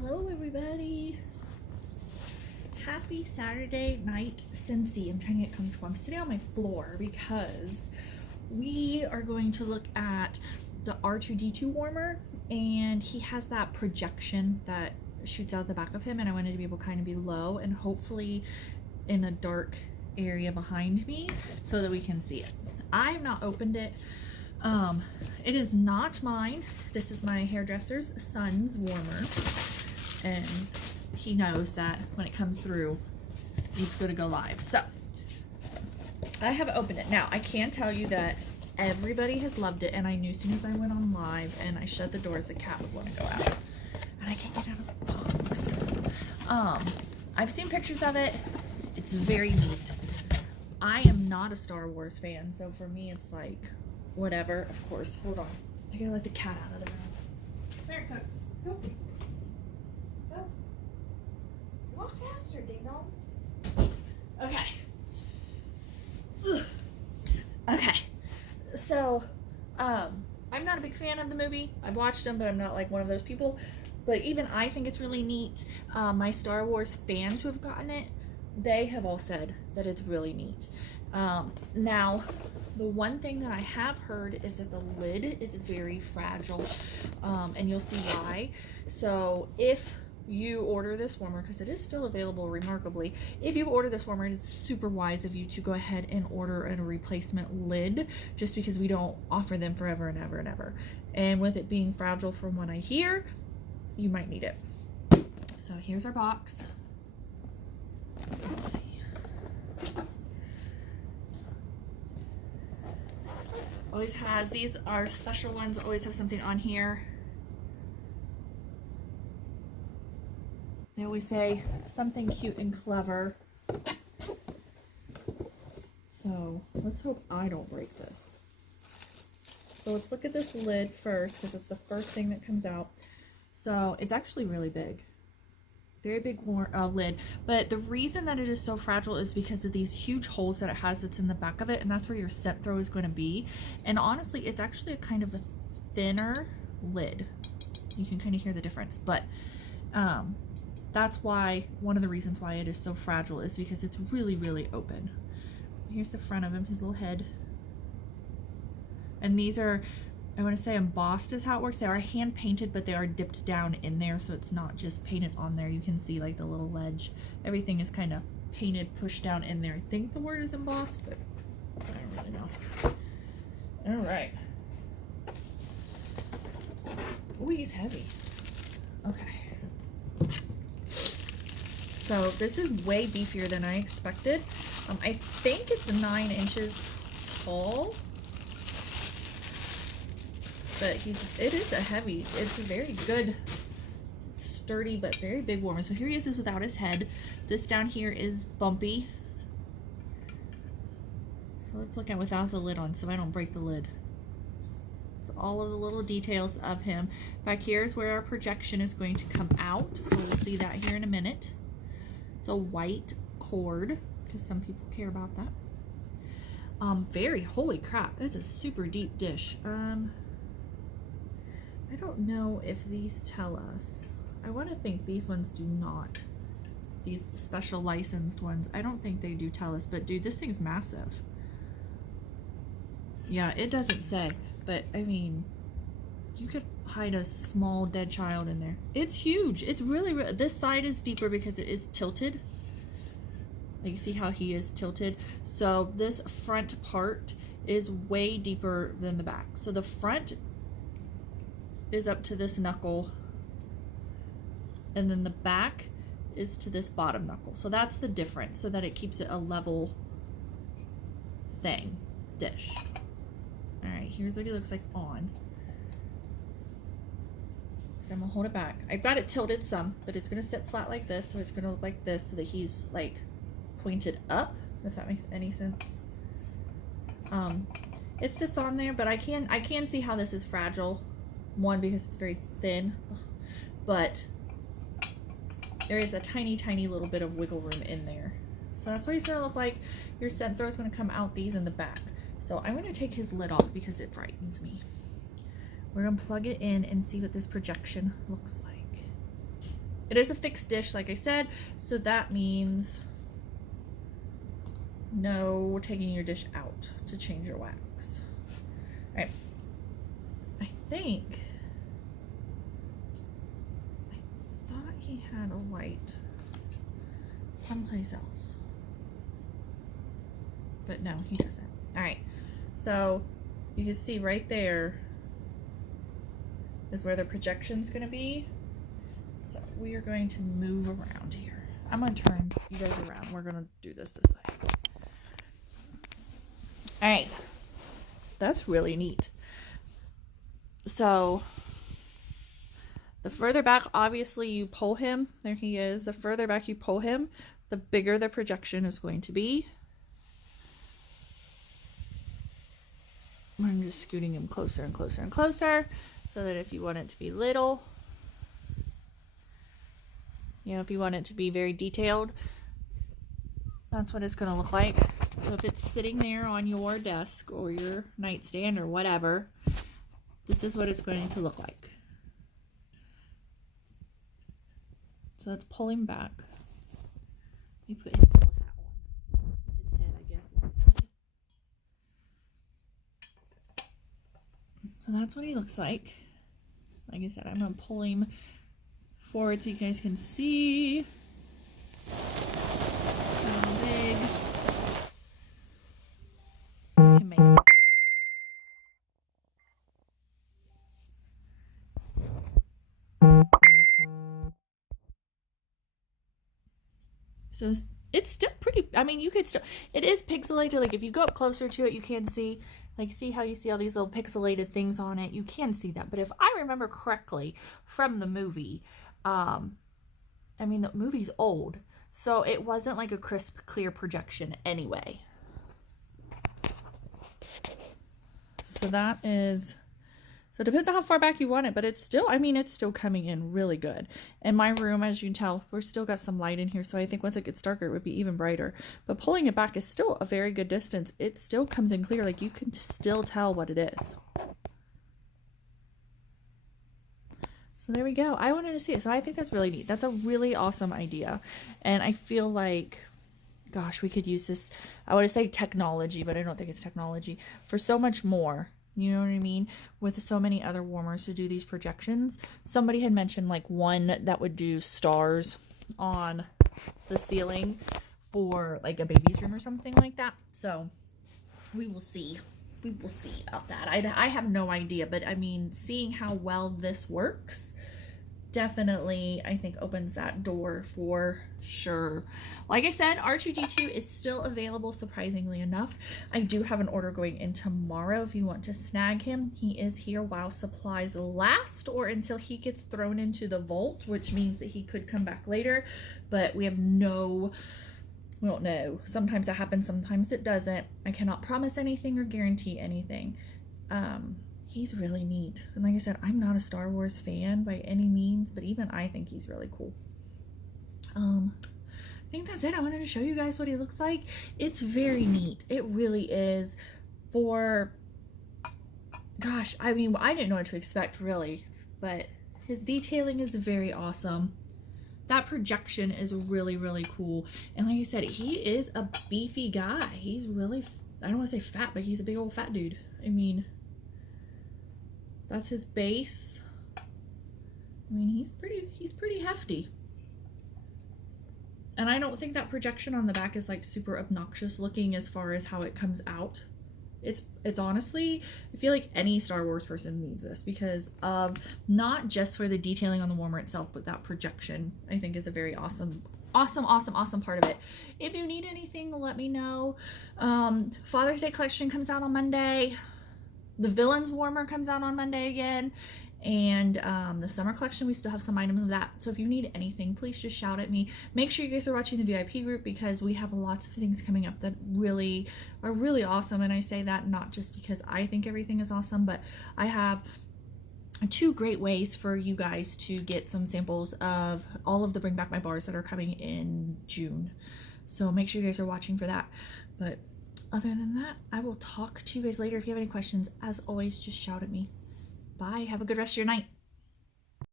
Hello everybody. Happy Saturday night, Scentsy. I'm trying to get comfortable. I'm sitting on my floor because we are going to look at the R2D2 warmer, and he has that projection that shoots out the back of him, and I wanted to be able to kind of be low and hopefully in a dark area behind me so that we can see it. I have not opened it. It is not mine. This is my hairdresser's son's warmer, and he knows that when it comes through, it's going to go live. So I have opened it. Now I can tell you that everybody has loved it, and I knew as soon as I went on live and I shut the doors, the cat would want to go out, and I can't get out of the box. I've seen pictures of it. It's very neat. I am not a Star Wars fan, so for me it's like whatever. Of course, hold on, I gotta let the cat out of the room. There, Cooks, go, go, walk faster, ding dong. Okay. Ugh. Okay, so I'm not a big fan of the movie. I've watched them, but I'm not like one of those people. But even I think it's really neat. My Star Wars fans who have gotten it, they have all said that it's really neat. Now, the one thing that I have heard is that the lid is very fragile, and you'll see why. So if you order this warmer, because it is still available remarkably, if you order this warmer, it's super wise of you to go ahead and order a replacement lid, just because we don't offer them forever and ever and ever. And with it being fragile from what I hear, you might need it. So here's our box. Let's see. Always has, these are special ones, always have something on here. They always say something cute and clever. So let's hope I don't break this. So let's look at this lid first, because it's the first thing that comes out. So it's actually really big. Very big lid, but the reason that it is so fragile is because of these huge holes that it has that's in the back of it, and that's where your scent throw is going to be. And honestly, it's actually a kind of a thinner lid. You can kind of hear the difference, but that's why, one of the reasons why it is so fragile is because it's really, really open. Here's the front of him, his little head. And these are, I want to say embossed is how it works. They are hand painted, but they are dipped down in there, so it's not just painted on there. You can see like the little ledge. Everything is kind of painted, pushed down in there. I think the word is embossed, but I don't really know. All right. Oh, he's heavy. Okay. So this is way beefier than I expected. I think it's 9 inches tall. But it is a heavy, it's a very good, sturdy, but very big warmer. So here he is without his head. This down here is bumpy. So let's look at without the lid on so I don't break the lid. So all of the little details of him. Back here is where our projection is going to come out. So we'll see that here in a minute. It's a white cord, because some people care about that. Holy crap, it's a super deep dish. I don't know if these tell us. I want to think these ones do not. These special licensed ones, I don't think they do tell us, but dude, this thing's massive. Yeah, it doesn't say, but I mean, you could hide a small dead child in there. It's huge. It's really, this side is deeper because it is tilted. You see how he is tilted? So this front part is way deeper than the back. So the front is up to this knuckle, and then the back is to this bottom knuckle. So that's the difference, so that it keeps it a level dish. All right, here's what he looks like on. So I'm gonna hold it back. I've got it tilted some, but it's gonna sit flat like this, so it's gonna look like this, so that he's like pointed up, if that makes any sense. It sits on there, but I can see how this is fragile. One, because it's very thin, but there is a tiny, tiny little bit of wiggle room in there. So that's what he's going to look like. Your scent throw is going to come out these in the back. So I'm going to take his lid off because it frightens me. We're going to plug it in and see what this projection looks like. It is a fixed dish, like I said, so that means no taking your dish out to change your wax. All right. I thought he had a white someplace else, but no, he doesn't. All right, so you can see right there is where the projection's going to be. So we are going to move around here. I'm going to turn you guys around. We're going to do this way. All right, that's really neat. So the further back, obviously, you pull him, there he is. The further back you pull him, the bigger the projection is going to be. I'm just scooting him closer and closer and closer so that if you want it to be little, you know, if you want it to be very detailed, that's what it's going to look like. So if it's sitting there on your desk or your nightstand or whatever, this is what it's going to look like. So let's pull him back. Let me put his little hat on. His head, I guess. So that's what he looks like. Like I said, I'm going to pull him forward so you guys can see how big we can make it. So it's still pretty, I mean, you could still, it is pixelated. Like if you go up closer to it, you can see, like, see how you see all these little pixelated things on it? You can see that. But if I remember correctly from the movie, I mean, the movie's old, so it wasn't like a crisp, clear projection anyway. So that is, so it depends on how far back you want it, but it's still, I mean, it's still coming in really good. In my room, as you can tell, we're still got some light in here, so I think once it gets darker, it would be even brighter. But pulling it back is still a very good distance. It still comes in clear, like you can still tell what it is. So there we go. I wanted to see it, so I think that's really neat. That's a really awesome idea, and I feel like, gosh, we could use this, I want to say technology, but I don't think it's technology, for so much more. You know what I mean? With so many other warmers to do these projections. Somebody had mentioned like one that would do stars on the ceiling for like a baby's room or something like that. So we will see. We will see about that. I have no idea, but I mean, seeing how well this works definitely, I think, opens that door for sure. Like I said, R2D2 is still available, surprisingly enough. I do have an order going in tomorrow if you want to snag him. He is here while supplies last, or until he gets thrown into the vault, which means that he could come back later, but we don't know. Sometimes it happens, sometimes it doesn't. I cannot promise anything or guarantee anything. He's really neat. And like I said, I'm not a Star Wars fan by any means, but even I think he's really cool. I think that's it. I wanted to show you guys what he looks like. It's very neat. It really is. For, gosh, I mean, I didn't know what to expect really, but his detailing is very awesome. That projection is really, really cool. And like I said, he is a beefy guy. He's really, I don't want to say fat, but he's a big old fat dude. I mean, that's his base. I mean, he's pretty hefty. And I don't think that projection on the back is like super obnoxious looking as far as how it comes out. It's honestly, I feel like any Star Wars person needs this because of not just for the detailing on the warmer itself, but that projection I think is a very awesome part of it. If you need anything, let me know. Father's Day collection comes out on Monday. The Villains warmer comes out on Monday again. And the summer collection, we still have some items of that. So if you need anything, please just shout at me. Make sure you guys are watching the VIP group because we have lots of things coming up that really are really awesome. And I say that not just because I think everything is awesome, but I have 2 great ways for you guys to get some samples of all of the Bring Back My Bars that are coming in June. So make sure you guys are watching for that. But other than that, I will talk to you guys later. If you have any questions, as always, just shout at me. Bye. Have a good rest of your night.